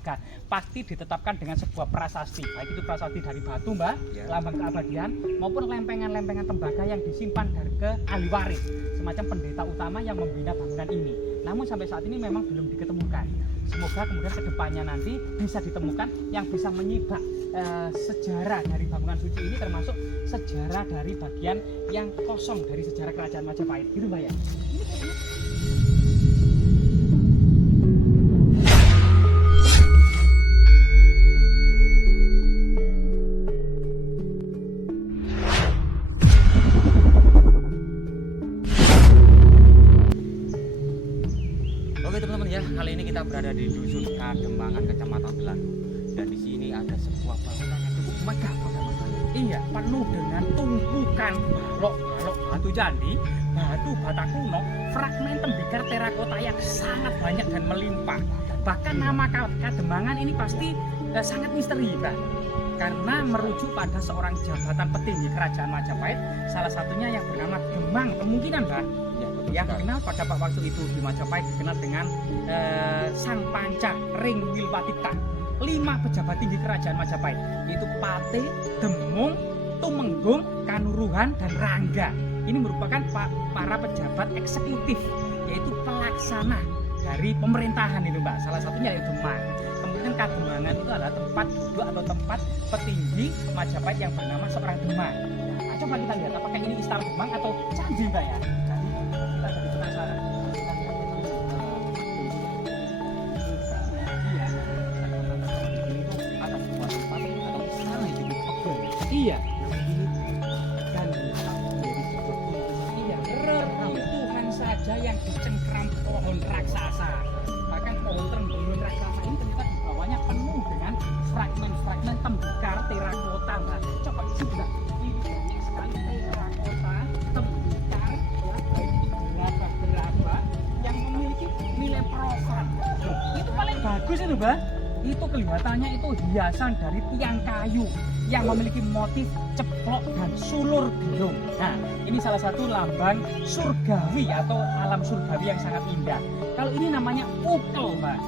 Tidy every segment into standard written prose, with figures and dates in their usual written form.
ditetapkan. Pasti ditetapkan dengan sebuah prasasti, baik itu prasasti dari batu, Mbak, lambang keabadian, maupun lempengan-lempengan tembaga yang disimpan dari ke ahli waris, semacam pendeta utama yang membina bangunan ini. Namun sampai saat ini memang belum diketemukan. Semoga kemudian kedepannya nanti bisa ditemukan yang bisa menyibak sejarah dari bangunan suci ini, termasuk sejarah dari bagian yang kosong dari sejarah kerajaan Majapahit, gitu Mbak ya. Ini kayaknya Oke teman-teman ya, kali ini kita berada di Dusun Kademangan, Kecamatan Belandu. Dan di sini ada sebuah bangunan yang cukup megah pada masanya. iya, penuh dengan tumpukan balok-balok batu candi, batu bata kuno, fragmen tembikar terakota yang sangat banyak dan melimpah. Bahkan nama Kademangan ini pasti sangat misteri, Mbak, karena merujuk pada seorang jabatan petinggi kerajaan Majapahit, salah satunya yang bernama Demang, kemungkinan Mbak, yang dikenal pada waktu itu di Majapahit dikenal dengan Sang Panca Ring Wilwatita. 5 pejabat tinggi kerajaan Majapahit, yaitu Pate, Demung, Tumenggung, Kanuruhan, dan Rangga. Ini merupakan para pejabat eksekutif, yaitu pelaksana dari pemerintahan itu Mbak. Salah satunya yaitu Demang. Kemudian Kademangan itu adalah tempat duduk atau tempat petinggi Majapahit yang bernama seorang Demang. Nah, coba kita lihat apakah ini istana Demang atau candi Mbak ya. Jadi kita jadi penasaran. Kita lihat iya, dan menjadi sebuah iya, reruntuhan saja yang dicengkram pohon raksasa. Bahkan pohon raksasa ini ternyata di bawahnya penuh dengan fragmen-fragmen tembikar terakota, Mbak. Coba sudah ini banyak sekali terakota, tembikar, ya, baik berapa yang memiliki nilai profan. Itu paling bagus itu, Mbak. Itu kelihatannya itu hiasan dari tiang kayu yang memiliki motif ceplok dan sulur gelung. Nah, ini salah satu lambang surgawi atau alam surgawi yang sangat indah. Kalau ini namanya ukel, Mbak.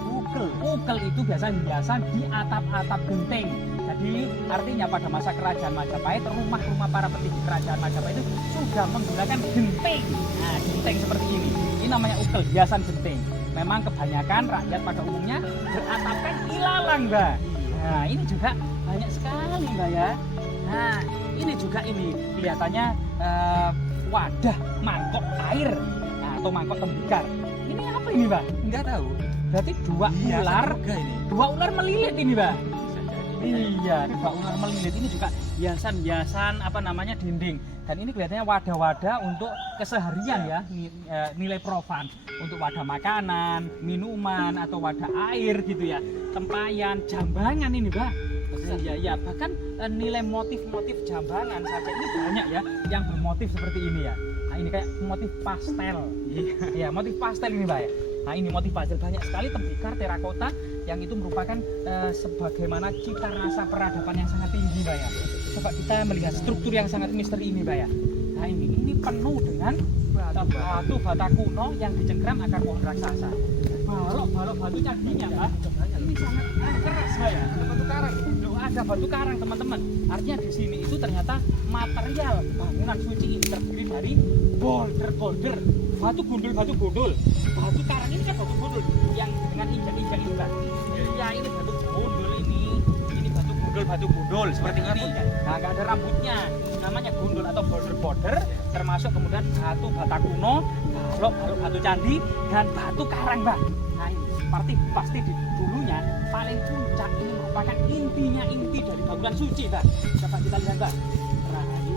Ukel itu biasa hiasan di atap-atap genteng. Jadi artinya pada masa kerajaan Majapahit, rumah-rumah para petinggi kerajaan Majapahit itu sudah menggunakan genteng. Nah, genteng seperti ini. Ini namanya ukel, hiasan genteng. Memang kebanyakan rakyat pada umumnya beratapkan ilalang, Mbak. Nah, ini juga banyak sekali, Mbak ya. Nah, ini juga ini kelihatannya wadah mangkok air, nah, atau mangkok tembikar. Ini apa ini, Mbak? Enggak tahu. Berarti dua ular melilit ini, Mbak. Iya, dua ular melilit ini juga hiasan-hiasan apa namanya dinding. Dan ini kelihatannya wadah-wadah untuk keseharian ya, nilai profan untuk wadah makanan, minuman atau wadah air gitu ya, tempayan, jambangan ini, Mbak. Iya, bahkan nilai motif-motif jambangan saja ini banyak ya yang bermotif seperti ini ya. Nah, ini kayak motif pastel. Iya, motif pastel ini, Mbak ya. Nah, ini motif pastel banyak sekali tembikar terakota yang itu merupakan sebagaimana cita rasa peradaban yang sangat tinggi, Mbak ya. Coba kita melihat struktur yang sangat misteri ini, Mbak ya. Nah, ini penuh dengan batu bata kuno yang dicengkram akar pohon raksasa. Balok batu candinya, Mbak. Ini sangat keras, Mbak ya. Ada batu karang. Loh, ada batu karang, teman-teman. Artinya di sini itu ternyata material bangunan suci ini terdiri dari boulder, batu gundul. Batu karang ini kan batu gundul yang dengan injak-injak ini, Mbak. Ya, ini batu gundul ini batu gundul seperti ini. Nah, nggak ada rambutnya. Namanya gundul atau boulder, termasuk kemudian batu bata kuno, balok batu candi, dan batu karang, Mbak. Nah, ini pasti di dulunya paling puncak ini merupakan inti dari bangunan suci, Mbak. Coba kita lihat, Mbak. Rahayu.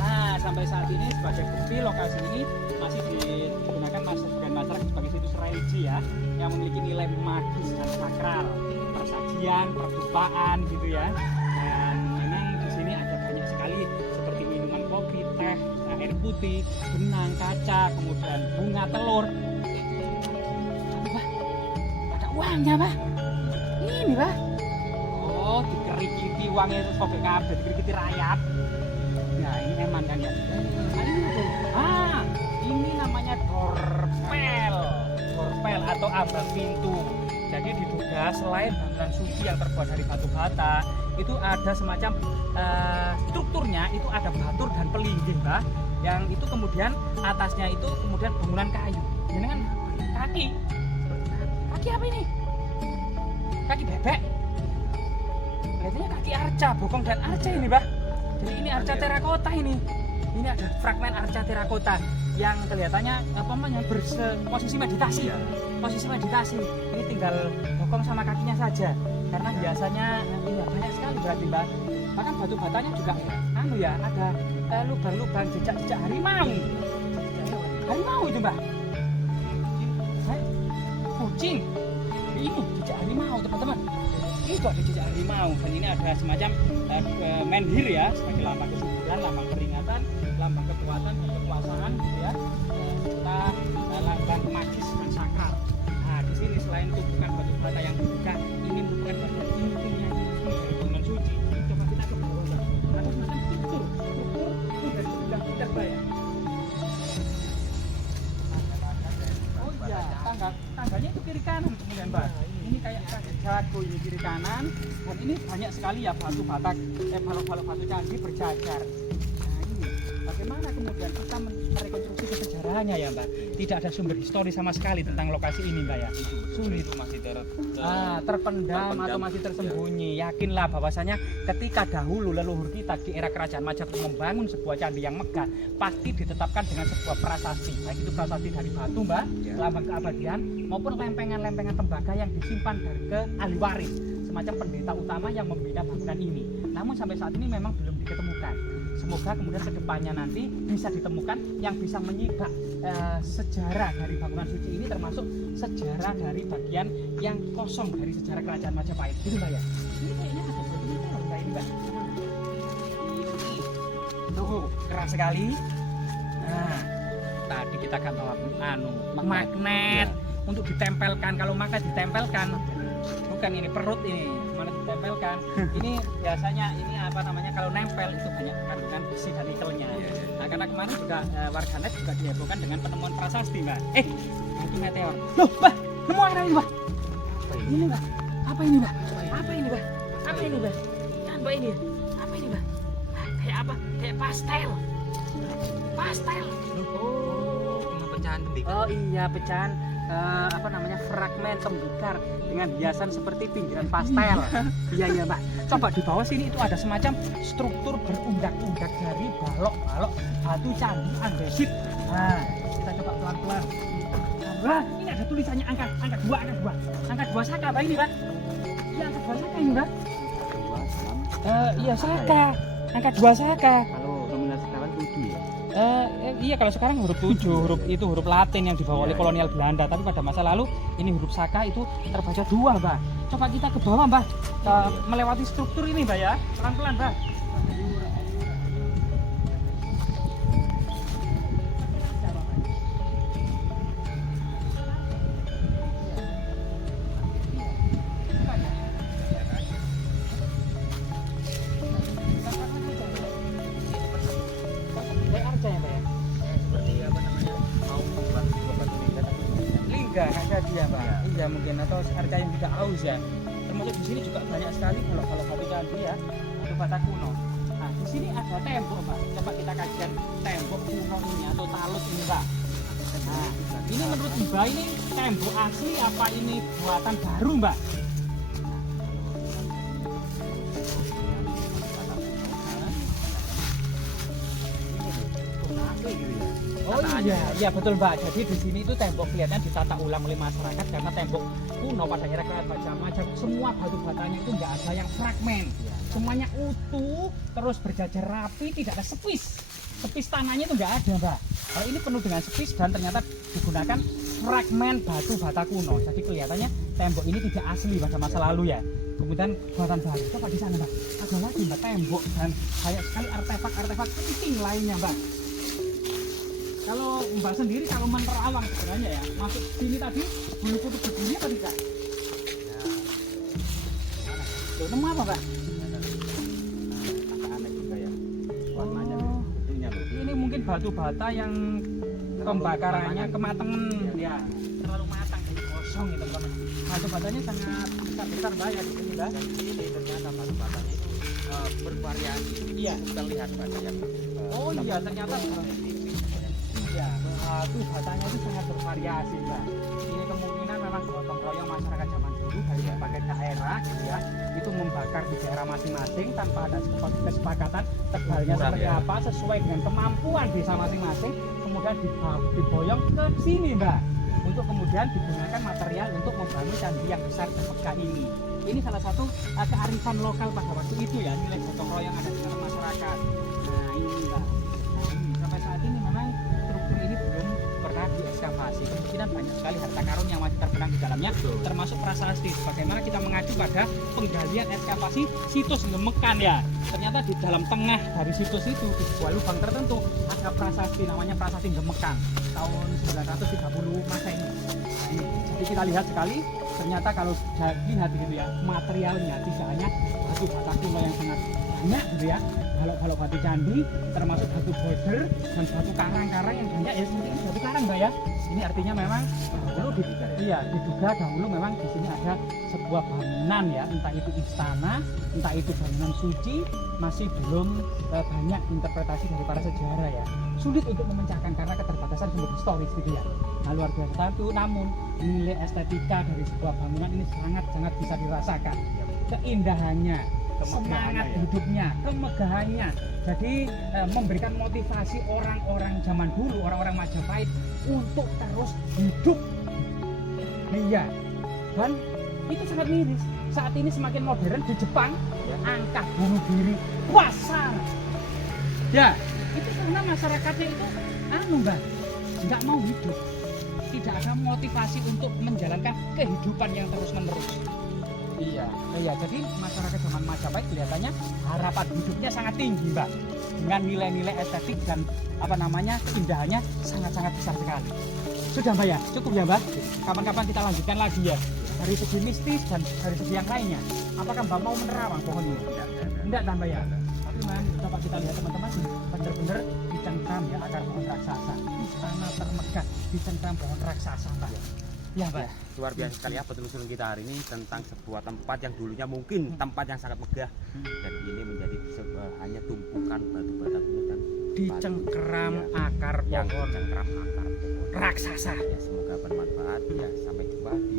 Nah, sampai saat ini sebagai bukti lokasi ini masih digunakan masyarakat sebagai situs religi ya, yang memiliki nilai magis dan sakral, persajian, perjumpaan gitu ya. Dan memang di sini ada banyak sekali seperti minuman kopi, teh, air putih, benang, kaca, kemudian bunga telur. Pak, ada uangnya, Pak. Ini, Pak. Oh, dikerikiti uangnya itu sobek kabeh, dikerikiti rakyat. Nah, ini emang kan ya. Nah, ini tuh. Ini namanya dorpel. dorpel atau ambang pintu. Jadi diduga selain bangunan suci yang terbuat dari batu bata, itu ada semacam strukturnya itu ada batur dan pelinggih, Mbah. Yang itu kemudian atasnya itu kemudian bangunan kayu. Ini kan kaki. Kaki apa ini? Kaki bebek. Kelihatannya kaki arca, bokong dan arca ini, Mbah. Jadi ini arca terakota ini. Ini ada fragmen arca terakota yang kelihatannya apa namanya posisi meditasi. Posisi meditasi. Ini tinggal bokong sama kakinya saja. Karena biasanya iya banyak sekali berarti, Mbak. Bahkan batu batanya juga anu ya, ada lubang-lubang jejak-jejak harimau. Harimau itu, Mbak. Kucing. Ini jejak harimau, teman-teman. Itu ada jejak harimau dan ini ada semacam menhir ya, sebagai lambang kesuburan, lambang peringatan, lambang kekuatan dan kekuasaan gitu ya. Serta lambang magis dan sakral. Nah, di sini selain tumpukan batu bata yang dibuka, ini merupakan bagian intinya dari bangunan suci. Coba kita ke bawah, Mbak. Ada semacam struktur itu dari sebelah kita, Mbak ya. Oh iya, tangganya itu kiri kanan kemudian, Mbak. Ini kayak jago ini kiri kanan dan ini banyak sekali ya batu bata balok-balok batu candi berjajar. Nah ini bagaimana kemudian kita merekonstruksi kesejarahannya ya, Mbak? Tidak ada sumber histori sama sekali tentang lokasi ini, Mbak ya. Sulit itu masih terpendam atau masih tersembunyi. Yakinlah bahwasanya ketika dahulu leluhur kita di era kerajaan Majapahit membangun sebuah candi yang megah, pasti ditetapkan dengan sebuah prasasti. Baik itu prasasti dari batu, Mbak, lambang keabadian, maupun lempengan-lempengan tembaga yang disimpan dari ke ahli waris, semacam pendeta utama yang membina bangunan ini. Namun sampai saat ini memang belum diketemukan. Semoga kemudian kedepannya nanti bisa ditemukan yang bisa menyibak sejarah dari bangunan suci ini, termasuk sejarah dari bagian yang kosong dari sejarah kerajaan Majapahit. Gitu, Mbak ya. Ini kayaknya ada batu meteor, Mbak, ini, Mbak. Tuh, keras sekali. Nah, tadi kita kan bawa magnet untuk ditempelkan. Kalau magnet ditempelkan, bukan ini perut ini, mana ditempelkan. Ini biasanya ini apa namanya, kalau nempel itu banyak kandungan besi dan nikelnya. Nah, karena kemarin juga warganet juga dihebohkan dengan penemuan prasasti, Mbak. Itu meteor. Loh, Mbak, nemu air ini, Mbak. Ini, Mbak. Apa ini, Mbak? Apa ini, Mbak? Apa ini, Mbak? Kan, Mbak, ini. Apa ini, Mbak? Kayak apa? Kayak pastel. Pastel. Oh, pecahan tembikar. Oh iya, pecahan apa namanya, fragmen tembikar dengan hiasan seperti pinggiran pastel. Iya Mbak. Coba di bawah sini itu ada semacam struktur berundak-undak dari balok-balok batu candi andesit. Nah, kita coba pelan-pelan. Wah, ini ada tulisannya angka 2 Saka, Pak, ini, Pak. Iya, angka 2 Saka ini, Pak. Iya, Saka. Angka 2 Saka. Kalau nominal sekarang 7 ya. Iya, kalau sekarang huruf 7, huruf Latin yang dibawa oleh kolonial Belanda, tapi pada masa lalu ini huruf Saka itu terbaca 2, Mbak. Coba kita ke bawah, Mbak, melewati struktur ini, Mbak ya, pelan-pelan, Mbak. Nggak jadi ya, Pak. Iya mungkin, atau harga yang tidak haus ya. Termasuk di sini juga banyak sekali kalau batu candi ya, batu bata kuno. Nah, di sini ada tembok, Pak. Coba kita kajian tembok kuno ini atau talut ini, Pak. Nah, ini menurut Mbak ini tembok asli apa ini buatan baru, Mbak? Oh iya betul, Mbak. Jadi di sini itu tembok kelihatannya ditata ulang oleh masyarakat karena tembok kuno pada era kerajaan Majapahit semua batu batanya itu nggak ada yang fragmen, semuanya utuh terus berjajar rapi, tidak ada sepis tanahnya itu nggak ada, Mbak. Kalau ini penuh dengan sepis dan ternyata digunakan fragmen batu bata kuno. Jadi kelihatannya tembok ini tidak asli pada masa lalu ya. Kemudian buatan baru. Coba di sana, Mbak. Ada lagi, Mbak, tembok dan banyak sekali artefak penting lainnya, Mbak. Kalau Mbak sendiri kalau menerawang sebenarnya ya, masuk sini tadi bulu kutub begini apa tidak? Tuh, nemu apa, Mbak? Agak aneh juga ya. Warnanya bentuknya loh. Ini mungkin batu bata yang pembakarannya kematangan ya, terlalu matang. batu batanya sangat besar Mbak ya di sini Mbak. Dan ini ternyata batu batanya itu bervariasi. Iya. Kita lihat ada yang Oh iya ternyata iya, batu batanya itu sangat bervariasi Mbak. Ini kemungkinan memang gotong royong masyarakat zaman dulu dari berbagai daerah gitu ya, itu membakar di daerah masing-masing tanpa ada kesepakatan tebalnya Ukuran, seperti ya. apa sesuai dengan kemampuan desa masing-masing, kemudian diboyong ke sini Mbak, untuk kemudian digunakan material untuk membangun candi yang besar dan megah ini. Ini salah satu kearifan lokal pada waktu itu ya, nilai gotong royong ada di tengah masyarakat. Nah ini Mbak. Nah, ini sampai saat ini memang struktur ini belum pernah diekskavasi. Kemungkinan banyak sekali harta karun yang masih terbenam di dalamnya, termasuk prasasti. Bagaimana kita mengacu pada penggalian ekskavasi situs Lemekan ya. Ternyata di dalam tengah dari situs itu di sebuah lubang tertentu ada prasasti, namanya prasasti Lemekan tahun 930 Masehi. Nah, ini. Jadi kita lihat sekali, ternyata kalau lihat gitu ya, materialnya tidak hanya batu bata kuno yang sangat banyak gitu ya, kalau batu candi termasuk batu boulder dan batu karang-karang yang banyak ya, seperti ini batu karang Mbak ya. Ini artinya memang dahulu diduga dahulu memang di sini ada sebuah bangunan ya, entah itu istana, entah itu bangunan suci, masih belum banyak interpretasi dari para sejarah ya. Sulit untuk memecahkan karena keterbatasan sumber historis gitu ya. Nah, luar biasa itu, namun nilai estetika dari sebuah bangunan ini sangat-sangat bisa dirasakan. Keindahannya, semangat hidupnya, kemegahannya. Jadi memberikan motivasi orang-orang zaman dulu, orang-orang Majapahit untuk terus hidup. Iya. Dan itu sangat miris. Saat ini semakin modern di Jepang, angka bunuh diri pasar. Ya, itu karena masyarakatnya itu Mbak, nggak mau hidup. Tidak ada motivasi untuk menjalankan kehidupan yang terus-menerus. Iya, jadi masyarakat zaman Majapahit kelihatannya harapan hidupnya sangat tinggi Mbak, dengan nilai-nilai estetik dan keindahannya sangat-sangat besar sekali. Sudah Mbak ya, cukup ya Mbak. Kapan-kapan kita lanjutkan lagi ya, dari segi mistis dan dari segi yang lainnya. Apakah Mbak mau menerawang pohon ini? Tidak Mbak ya. Tapi memang coba kita lihat teman-teman, benar-benar dicengkram ya akar pohon raksasa. Istana termegah dicengkram pohon raksasa Mbak. Ya Mbak. Luar biasa sekali ya penelusuran kita hari ini tentang sebuah tempat yang dulunya mungkin tempat yang sangat megah dan ini menjadi hanya tumpukan batu bata kuno dan dicengkram batu, akar yang pohon dicengkram akar pohon raksasa. Ya, semoga bermanfaat ya, sampai jumpa di